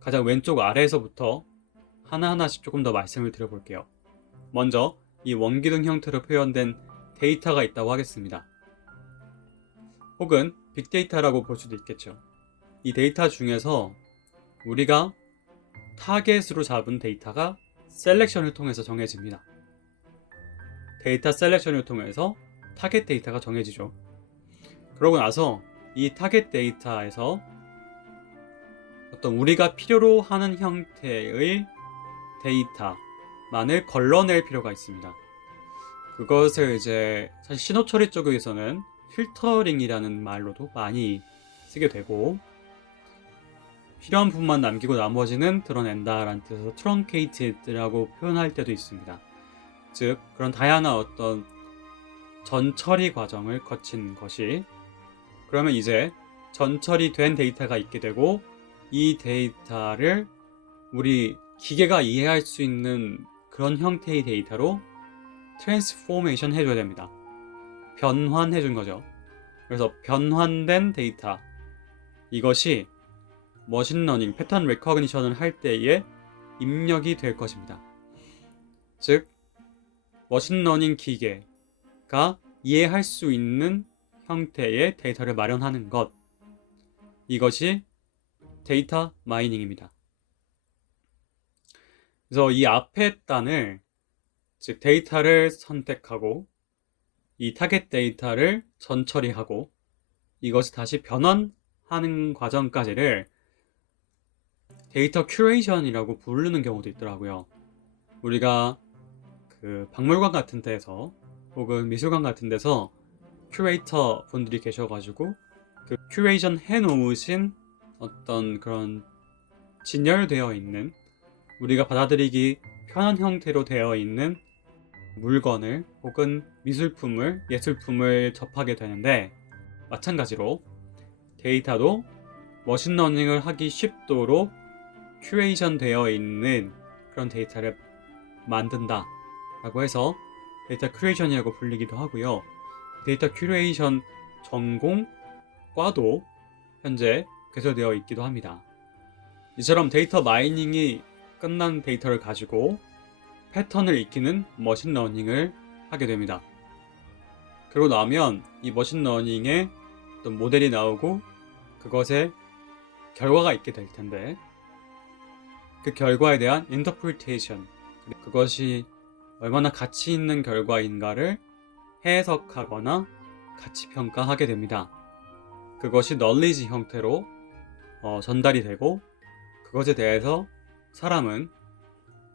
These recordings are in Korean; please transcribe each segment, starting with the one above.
가장 왼쪽 아래에서부터 하나하나씩 조금 더 말씀을 드려볼게요. 먼저 이 원기둥 형태로 표현된 데이터가 있다고 하겠습니다. 혹은 빅데이터라고 볼 수도 있겠죠. 이 데이터 중에서 우리가 타겟으로 잡은 데이터가 셀렉션을 통해서 정해집니다. 데이터 셀렉션을 통해서 타겟 데이터가 정해지죠. 그러고 나서 이 타겟 데이터에서 어떤 우리가 필요로 하는 형태의 데이터만을 걸러낼 필요가 있습니다. 그것을 이제 사실 신호 처리 쪽에서는 필터링이라는 말로도 많이 쓰게 되고, 필요한 부분만 남기고 나머지는 드러낸다라는 뜻에서 truncated라고 표현할 때도 있습니다. 즉 그런 다양한 어떤 전 처리 과정을 거친 것이, 그러면 이제 전 처리된 데이터가 있게 되고, 이 데이터를 우리 기계가 이해할 수 있는 그런 형태의 데이터로 트랜스포메이션 해줘야 됩니다. 변환해 준 거죠. 그래서 변환된 데이터, 이것이 머신러닝, 패턴 레커그니션을 할 때에 입력이 될 것입니다. 즉 머신러닝 기계가 이해할 수 있는 형태의 데이터를 마련하는 것, 이것이 데이터 마이닝입니다. 그래서 이 앞에 단을, 즉 데이터를 선택하고 이 타겟 데이터를 전 처리하고 이것을 다시 변환하는 과정까지를 데이터 큐레이션이라고 부르는 경우도 있더라고요. 우리가 그 박물관 같은 데서 혹은 미술관 같은 데서 큐레이터 분들이 계셔가지고 그 큐레이션 해놓으신 어떤 그런 진열되어 있는, 우리가 받아들이기 편한 형태로 되어 있는 물건을 혹은 미술품을, 예술품을 접하게 되는데, 마찬가지로 데이터도 머신러닝을 하기 쉽도록 큐레이션 되어 있는 그런 데이터를 만든다 라고 해서 데이터 큐레이션이라고 불리기도 하고요. 데이터 큐레이션 전공과도 현재 개설되어 있기도 합니다. 이처럼 데이터 마이닝이 끝난 데이터를 가지고 패턴을 익히는 머신러닝을 하게 됩니다. 그러고 나면 이 머신러닝에 어떤 모델이 나오고 그것에 결과가 있게 될 텐데, 그 결과에 대한 인터프리테이션, 그것이 얼마나 가치 있는 결과인가를 해석하거나 가치 평가하게 됩니다. 그것이 널리지 형태로 전달이 되고, 그것에 대해서 사람은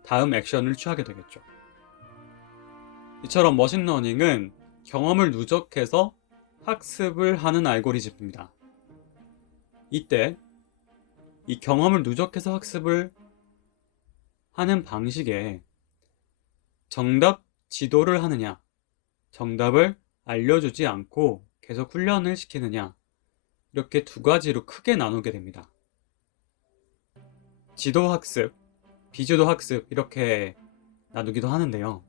다음 액션을 취하게 되겠죠. 이처럼 머신러닝은 경험을 누적해서 학습을 하는 알고리즘입니다. 이때 이 경험을 누적해서 학습을 하는 방식에 정답 지도를 하느냐, 정답을 알려주지 않고 계속 훈련을 시키느냐, 이렇게 두 가지로 크게 나누게 됩니다. 지도 학습, 비지도 학습, 이렇게 나누기도 하는데요.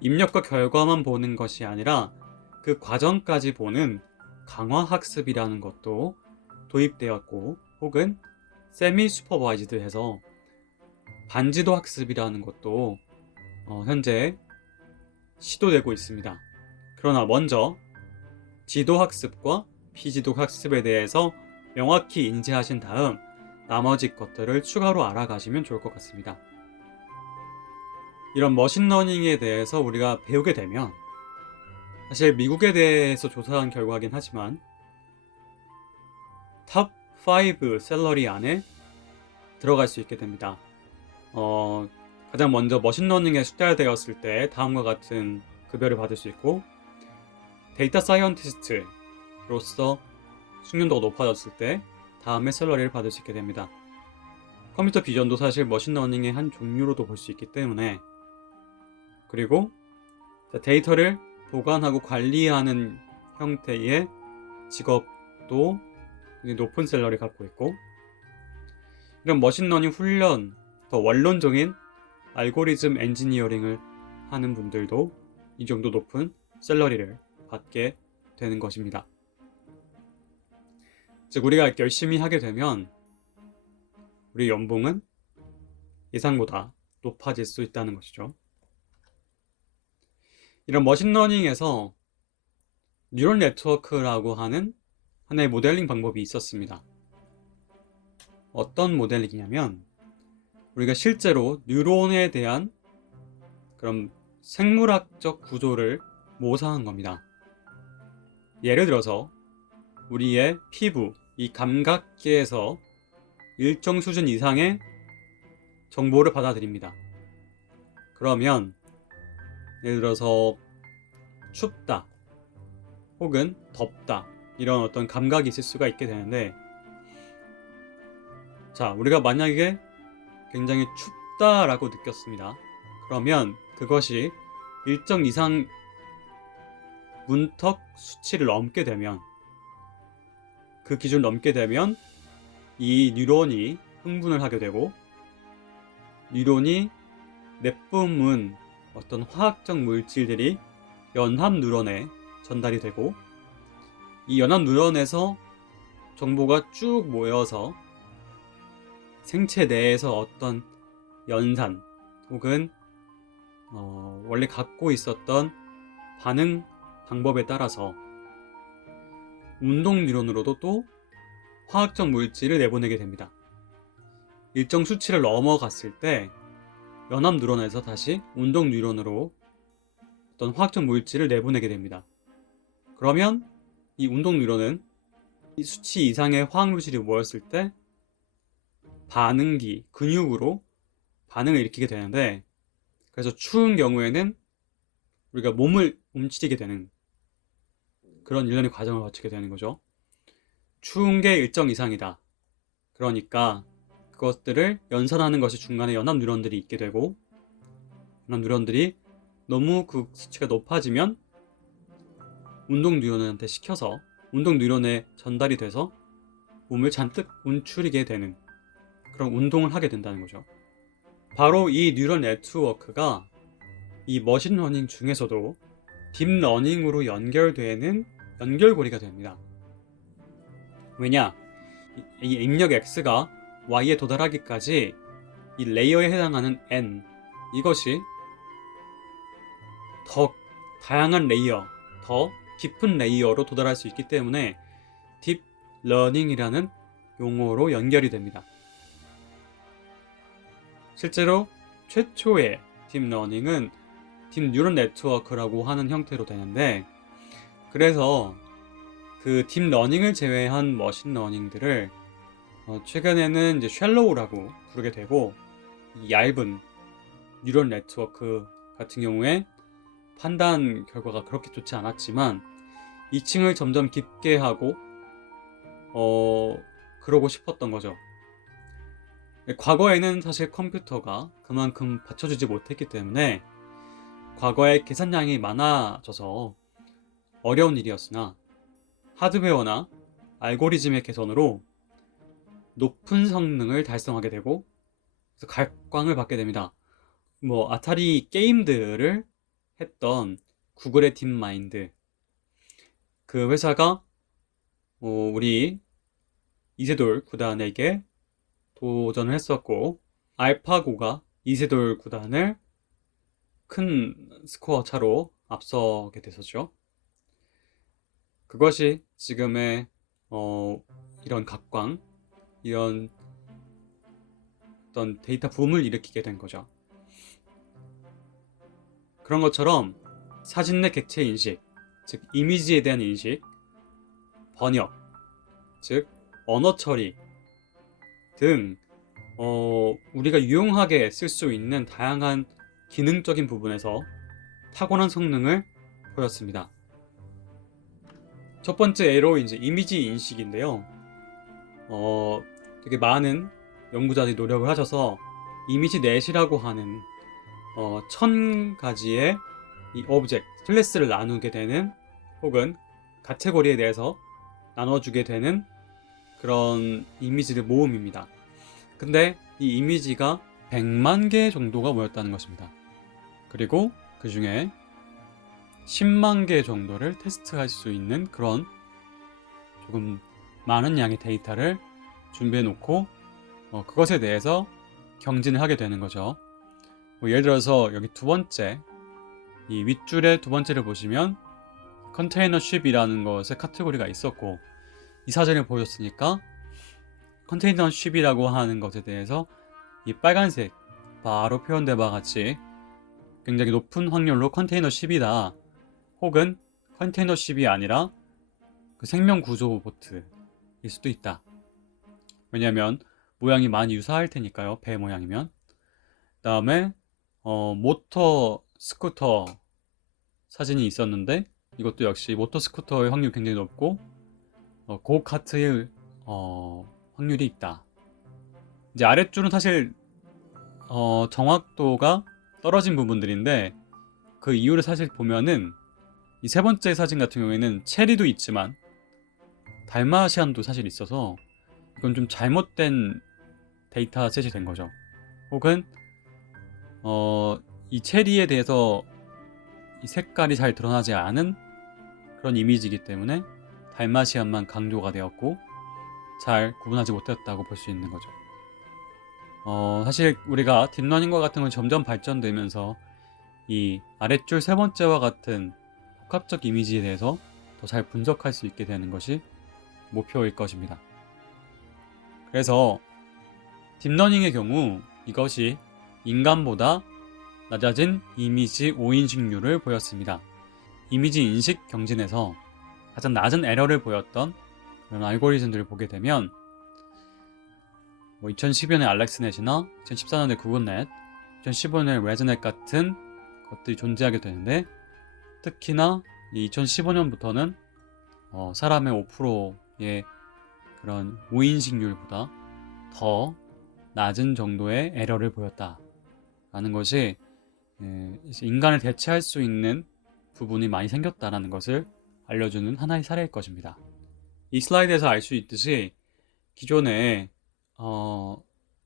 입력과 결과만 보는 것이 아니라 그 과정까지 보는 강화 학습이라는 것도 도입되었고, 혹은 세미 슈퍼바이즈드 해서 반지도 학습이라는 것도 현재 시도되고 있습니다. 그러나 먼저 지도 학습과 비지도 학습에 대해서 명확히 인지하신 다음 나머지 것들을 추가로 알아가시면 좋을 것 같습니다. 이런 머신러닝에 대해서 우리가 배우게 되면, 사실 미국에 대해서 조사한 결과이긴 하지만 탑 5 샐러리 안에 들어갈 수 있게 됩니다. 가장 먼저 머신러닝에 숙달되었을 때 다음과 같은 급여를 받을 수 있고, 데이터 사이언티스트로서 숙련도가 높아졌을 때 다음에 샐러리를 받을 수 있게 됩니다. 컴퓨터 비전도 사실 머신러닝의 한 종류로도 볼 수 있기 때문에, 그리고 데이터를 보관하고 관리하는 형태의 직업도 높은 샐러리를 갖고 있고, 이런 머신러닝 훈련, 더 원론적인 알고리즘 엔지니어링을 하는 분들도 이 정도 높은 샐러리를 받게 되는 것입니다. 즉 우리가 열심히 하게 되면 우리 연봉은 예상보다 높아질 수 있다는 것이죠. 이런 머신러닝에서 뉴럴 네트워크라고 하는 하나의 모델링 방법이 있었습니다. 어떤 모델링이냐면 우리가 실제로 뉴런에 대한 그런 생물학적 구조를 모사한 겁니다. 예를 들어서 우리의 피부, 이 감각계에서 일정 수준 이상의 정보를 받아들입니다. 그러면 예를 들어서 춥다 혹은 덥다 이런 어떤 감각이 있을 수가 있게 되는데, 자, 우리가 만약에 굉장히 춥다라고 느꼈습니다. 그러면 그것이 일정 이상 문턱 수치를 넘게 되면, 그 기준을 넘게 되면 이 뉴런이 흥분을 하게 되고, 뉴런이 내뿜은 어떤 화학적 물질들이 연합 뉴런에 전달이 되고, 이 연합 뉴런에서 정보가 쭉 모여서 생체 내에서 어떤 연산 혹은 원래 갖고 있었던 반응 방법에 따라서 운동 뉴런으로도 또 화학적 물질을 내보내게 됩니다. 일정 수치를 넘어갔을 때 연합 뉴런에서 다시 운동 뉴런으로 어떤 화학적 물질을 내보내게 됩니다. 그러면 이 운동 뉴런은 이 수치 이상의 화학 물질이 모였을 때 반응기, 근육으로 반응을 일으키게 되는데, 그래서 추운 경우에는 우리가 몸을 움츠리게 되는 그런 일련의 과정을 거치게 되는 거죠. 추운 게 일정 이상이다. 그러니까 그것들을 연산하는 것이 중간에 연합 뉴런들이 있게 되고, 연합 뉴런들이 너무 그 수치가 높아지면 운동 뉴런한테 시켜서 운동 뉴런에 전달이 돼서 몸을 잔뜩 움츠리게 되는 그런 운동을 하게 된다는 거죠. 바로 이 뉴럴 네트워크가 이 머신러닝 중에서도 딥러닝으로 연결되는 연결고리가 됩니다. 왜냐? 이 입력 X가 Y에 도달하기까지 이 레이어에 해당하는 N, 이것이 더 다양한 레이어, 더 깊은 레이어로 도달할 수 있기 때문에 딥러닝이라는 용어로 연결이 됩니다. 실제로 최초의 딥러닝은 딥뉴럴 네트워크라고 하는 형태로 되는데, 그래서 그 딥러닝을 제외한 머신러닝들을 최근에는 이제 샬로우라고 부르게 되고, 얇은 뉴럴 네트워크 같은 경우에 판단 결과가 그렇게 좋지 않았지만 2층을 점점 깊게 하고 그러고 싶었던 거죠. 과거에는 사실 컴퓨터가 그만큼 받쳐주지 못했기 때문에 과거에 계산량이 많아져서 어려운 일이었으나, 하드웨어나 알고리즘의 개선으로 높은 성능을 달성하게 되고, 그래서 각광을 받게 됩니다. 아타리 게임들을 했던 구글의 딥마인드, 그 회사가 우리 이세돌 구단에게 도전을 했었고, 알파고가 이세돌 구단을 큰 스코어 차로 앞서게 됐었죠. 그것이 지금의 이런 각광, 이런 어떤 데이터 붐을 일으키게 된 거죠. 그런 것처럼 사진 내 객체 인식, 즉 이미지에 대한 인식, 번역, 즉 언어 처리 등 우리가 유용하게 쓸 수 있는 다양한 기능적인 부분에서 탁월한 성능을 보였습니다. 첫 번째 예로 이제 이미지 인식인데요. 되게 많은 연구자들이 노력을 하셔서 이미지 넷이라고 하는 1000가지의 이 오브젝트, 클래스를 나누게 되는, 혹은 카테고리에 대해서 나눠주게 되는 그런 이미지들 모음입니다. 근데 이 이미지가 100만 개 정도가 모였다는 것입니다. 그리고 그 중에 10만 개 정도를 테스트할 수 있는 그런 조금 많은 양의 데이터를 준비해 놓고 그것에 대해서 경진을 하게 되는 거죠. 예를 들어서 여기 두 번째, 이 윗줄의 두 번째를 보시면 컨테이너쉽이라는 것의 카테고리가 있었고, 이 사진을 보셨으니까 컨테이너쉽이라고 하는 것에 대해서 이 빨간색 바로 표현된 바와 같이 굉장히 높은 확률로 컨테이너쉽이다, 혹은 컨테이너쉽이 아니라 그 생명구조 보트일 수도 있다. 왜냐하면 모양이 많이 유사할 테니까요. 배 모양이면. 그 다음에 모터 스쿠터 사진이 있었는데, 이것도 역시 모터 스쿠터의 확률이 굉장히 높고 고카트의 확률이 있다. 이제 아랫줄은 사실 정확도가 떨어진 부분들인데, 그 이유를 사실 보면은 이 세 번째 사진 같은 경우에는 체리도 있지만 달마시안도 사실 있어서 이건 좀 잘못된 데이터셋이 된 거죠. 혹은 이 체리에 대해서 이 색깔이 잘 드러나지 않은 그런 이미지이기 때문에 달마시안만 강조가 되었고 잘 구분하지 못했다고 볼 수 있는 거죠. 사실 우리가 딥러닝과 같은 건 점점 발전되면서 이 아랫줄 세 번째와 같은 복합적 이미지에 대해서 더 잘 분석할 수 있게 되는 것이 목표일 것입니다. 그래서 딥러닝의 경우 이것이 인간보다 낮아진 이미지 오인식률을 보였습니다. 이미지 인식 경진에서 가장 낮은 에러를 보였던 그런 알고리즘들을 보게 되면 2012년의 알렉스넷이나 2014년의 구글넷, 2015년의 레즈넷 같은 것들이 존재하게 되는데, 특히나 2015년부터는 사람의 5%의 그런 오인식률보다 더 낮은 정도의 에러를 보였다라는 것이 인간을 대체할 수 있는 부분이 많이 생겼다라는 것을 알려주는 하나의 사례일 것입니다. 이 슬라이드에서 알 수 있듯이 기존에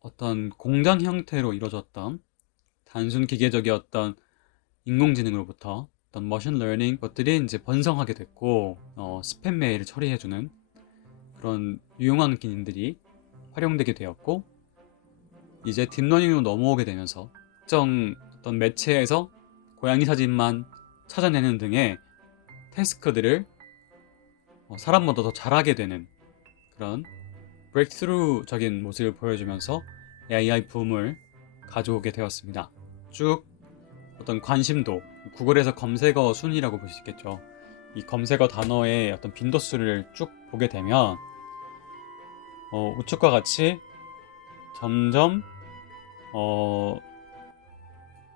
어떤 공장 형태로 이루어졌던 단순 기계적이었던 인공지능으로부터 어떤 머신 러닝 것들이 이제 번성하게 됐고, 스팸 메일을 처리해주는 그런 유용한 기능들이 활용되게 되었고, 이제 딥러닝으로 넘어오게 되면서 특정 어떤 매체에서 고양이 사진만 찾아내는 등의 태스크들을 사람보다 더 잘하게 되는 그런 브레이크스루적인 모습을 보여주면서 AI 붐을 가져오게 되었습니다. 쭉 어떤 관심도, 구글에서 검색어 순위라고 볼 수 있겠죠. 이 검색어 단어의 어떤 빈도수를 쭉 보게 되면 우측과 같이 점점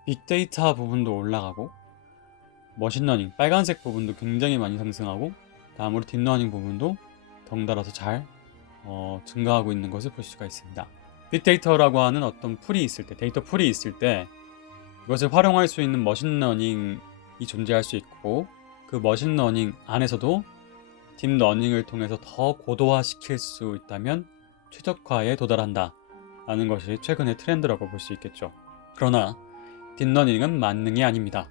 빅데이터 부분도 올라가고, 머신러닝 빨간색 부분도 굉장히 많이 상승하고, 다음으로 딥러닝 부분도 덩달아서 잘 증가하고 있는 것을 볼 수가 있습니다. 빅데이터라고 하는 어떤 풀이 있을 때, 데이터 풀이 있을 때 이것을 활용할 수 있는 머신러닝이 존재할 수 있고, 그 머신러닝 안에서도 딥러닝을 통해서 더 고도화시킬 수 있다면 최적화에 도달한다 라는 것이 최근의 트렌드라고 볼 수 있겠죠. 그러나 딥러닝은 만능이 아닙니다.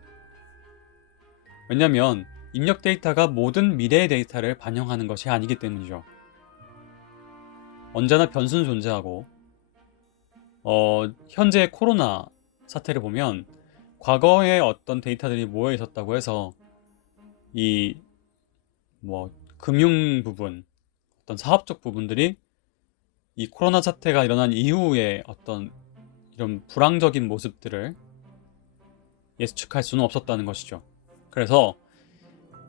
왜냐하면 입력 데이터가 모든 미래의 데이터를 반영하는 것이 아니기 때문이죠. 언제나 변수는 존재하고, 현재 코로나 사태를 보면 과거에 어떤 데이터들이 모여 있었다고 해서 이 금융 부분, 어떤 사업적 부분들이 이 코로나 사태가 일어난 이후에 어떤 이런 불황적인 모습들을 예측할 수는 없었다는 것이죠. 그래서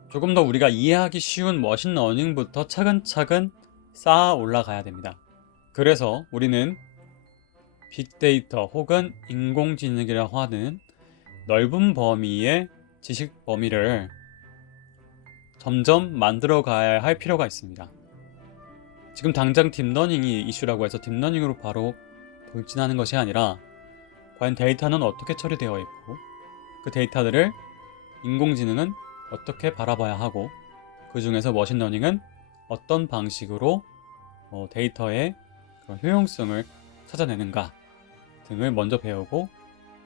조금 더 우리가 이해하기 쉬운 머신러닝부터 차근차근 쌓아 올라가야 됩니다. 그래서 우리는 빅데이터 혹은 인공지능이라고 하는 넓은 범위의 지식 범위를 점점 만들어 가야 할 필요가 있습니다. 지금 당장 딥러닝이 이슈라고 해서 딥러닝으로 바로 돌진하는 것이 아니라, 과연 데이터는 어떻게 처리되어 있고, 그 데이터들을 인공지능은 어떻게 바라봐야 하고, 그 중에서 머신러닝은 어떤 방식으로 데이터의 그런 효용성을 찾아내는가 등을 먼저 배우고,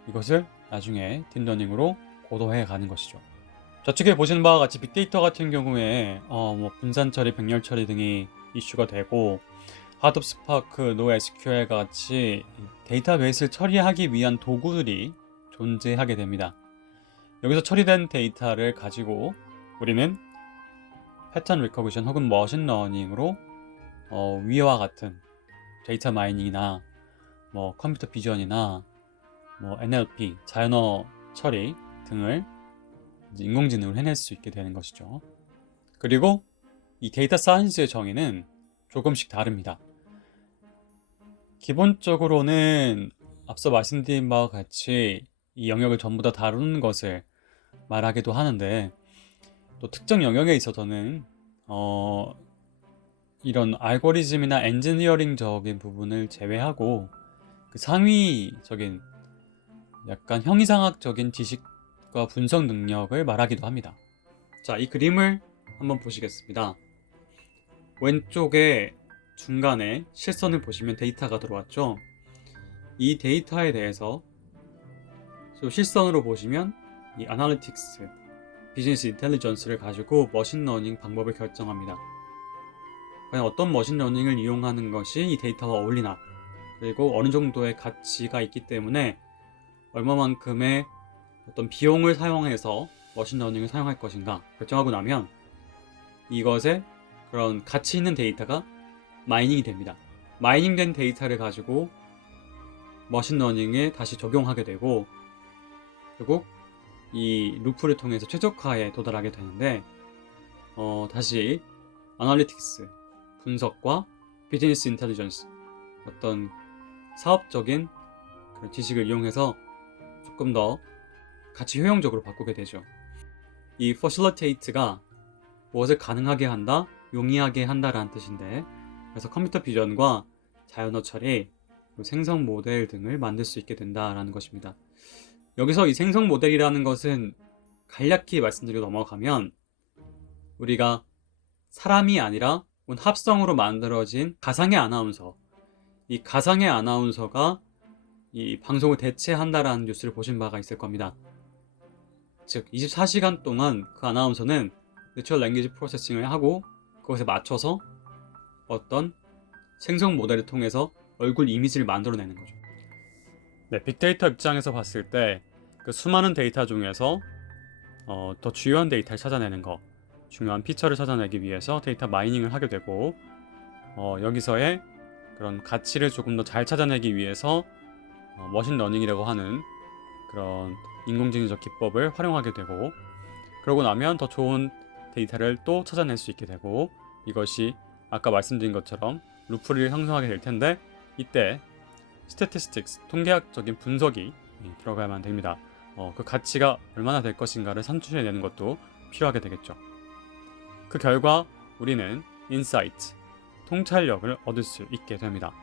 이것을 나중에 딥러닝으로 고도해 가는 것이죠. 저쪽에 보시는 바와 같이 빅데이터 같은 경우에 분산 처리, 백렬 처리 등이 이슈가 되고, 하둡스파크, 노에스큐엘 같이 데이터베이스를 처리하기 위한 도구들이 존재하게 됩니다. 여기서 처리된 데이터를 가지고 우리는 패턴 리커그션 혹은 머신러닝으로 위와 같은 데이터 마이닝이나 컴퓨터 비전이나 NLP, 자연어 처리 등을 인공지능으로 해낼 수 있게 되는 것이죠. 그리고 이 데이터 사이언스의 정의는 조금씩 다릅니다. 기본적으로는 앞서 말씀드린 바와 같이 이 영역을 전부 다 다루는 것을 말하기도 하는데, 또 특정 영역에 있어서는 이런 알고리즘이나 엔지니어링적인 부분을 제외하고 그 상위적인 약간 형이상학적인 지식과 분석 능력을 말하기도 합니다. 자, 이 그림을 한번 보시겠습니다. 왼쪽에 중간에 실선을 보시면 데이터가 들어왔죠. 이 데이터에 대해서 실선으로 보시면 이 아날리틱스, 비즈니스 인텔리전스를 가지고 머신러닝 방법을 결정합니다. 과연 어떤 머신러닝을 이용하는 것이 이 데이터와 어울리나, 그리고 어느 정도의 가치가 있기 때문에 얼마만큼의 어떤 비용을 사용해서 머신러닝을 사용할 것인가 결정하고 나면 이것에 그런 가치 있는 데이터가 마이닝이 됩니다. 마이닝된 데이터를 가지고 머신러닝에 다시 적용하게 되고 결국 이 루프를 통해서 최적화에 도달하게 되는데, 다시 아날리틱스, 분석과 비즈니스 인텔리전스, 어떤 사업적인 그런 지식을 이용해서 조금 더 가치 효용적으로 바꾸게 되죠. 이 facilitate가 무엇을 가능하게 한다, 용이하게 한다라는 뜻인데, 그래서 컴퓨터 비전과 자연어 처리, 생성 모델 등을 만들 수 있게 된다라는 것입니다. 여기서 이 생성 모델이라는 것은 간략히 말씀드리고 넘어가면 우리가 사람이 아니라 합성으로 만들어진 가상의 아나운서, 이 가상의 아나운서가 이 방송을 대체한다라는 뉴스를 보신 바가 있을 겁니다. 즉 24시간 동안 그 아나운서는 내추럴 랭귀지 프로세싱을 하고 그것에 맞춰서 어떤 생성 모델을 통해서 얼굴 이미지를 만들어내는 거죠. 네, 빅데이터 입장에서 봤을 때 그 수많은 데이터 중에서 더 주요한 데이터를 찾아내는 거, 중요한 피처를 찾아내기 위해서 데이터 마이닝을 하게 되고, 여기서의 그런 가치를 조금 더 잘 찾아내기 위해서 머신러닝이라고 하는 그런 인공지능적 기법을 활용하게 되고, 그러고 나면 더 좋은 데이터를 또 찾아낼 수 있게 되고, 이것이 아까 말씀드린 것처럼 루프를 형성하게 될 텐데, 이때 스태티스틱스, 통계학적인 분석이 들어가야만 됩니다. 그 가치가 얼마나 될 것인가를 산출해내는 것도 필요하게 되겠죠. 그 결과 우리는 인사이트, 통찰력을 얻을 수 있게 됩니다.